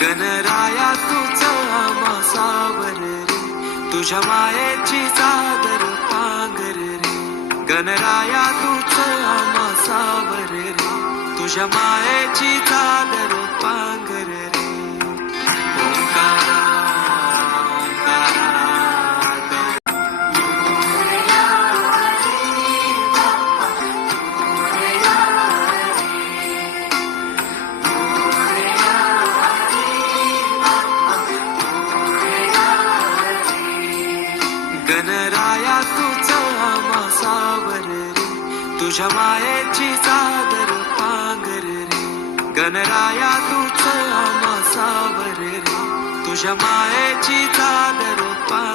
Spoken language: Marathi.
गणराया तुझं आम्हा सावर रे, तुझ्या मायेची चादर पांघर रे. गणराया तुझं आम्हा सावर रे, तुझ्या मायेची चादर पांघर रे. ओंकारा ओंकारा गणराया तुझं आम्हा सावर रे, तुझ्या मायेची चादर पांघर रे. गणराया तुझं आम्हा सावर रे, तुझ्या मायेची चादर पांघर